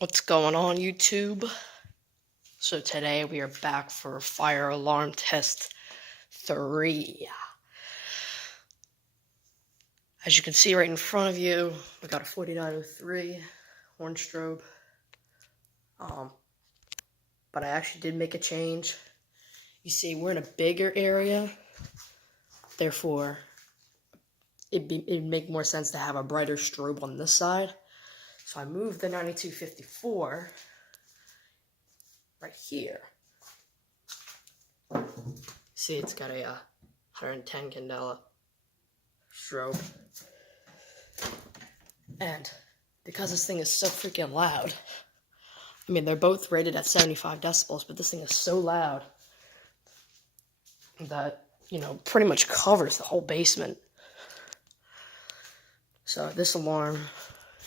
What's going on, YouTube? So today we are back for fire alarm test 3. As you can see right in front of you, we got a 4903 horn strobe. But I actually did make a change. You see, we're in a bigger area, therefore it'd make more sense to have a brighter strobe on this side. So I moved the 9254 right here. See, it's got a 110 candela strobe. And because this thing is so freaking loud, I mean, they're both rated at 75 decibels, but this thing is so loud that, pretty much covers the whole basement. So this alarm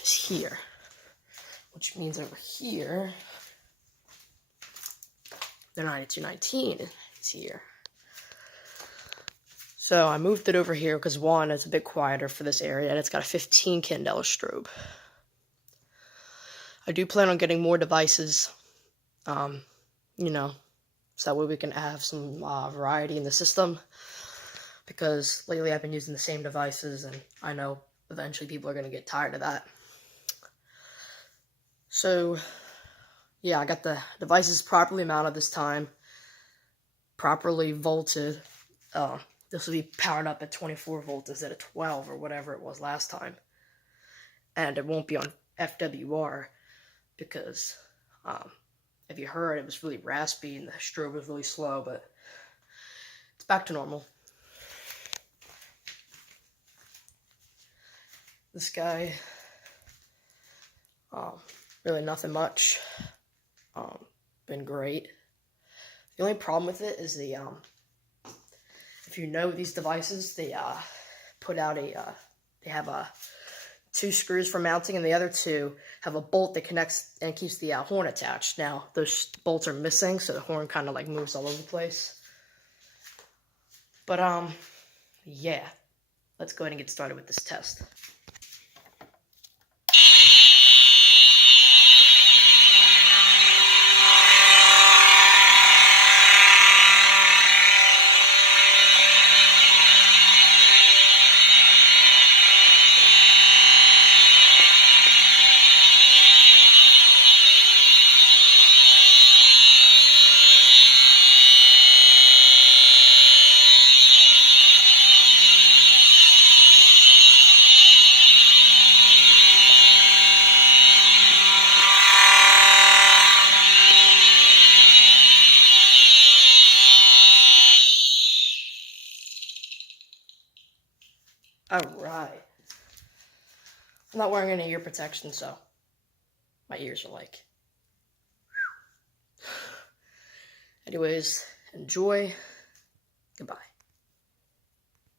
is here, which means over here, the 9219 is here. So I moved it over here because, one, it's a bit quieter for this area, and it's got a 15 candela strobe. I do plan on getting more devices, so that way we can have some variety in the system, because lately I've been using the same devices, and I know eventually people are going to get tired of that. So, yeah, I got the devices properly mounted this time, properly volted. This will be powered up at 24 volts instead of 12 or whatever it was last time. And it won't be on FWR because, if you heard, it was really raspy and the strobe was really slow, but it's back to normal. This guy, really nothing much. Been great. The only problem with it is the, if you know these devices, they put out they have 2 screws for mounting, and the other 2 have a bolt that connects and keeps the horn attached. Now, those bolts are missing, so the horn kind of like moves all over the place. But, yeah, let's go ahead and get started with this test. Alright. I'm not wearing any ear protection, so my ears are like... Anyways, enjoy. Goodbye.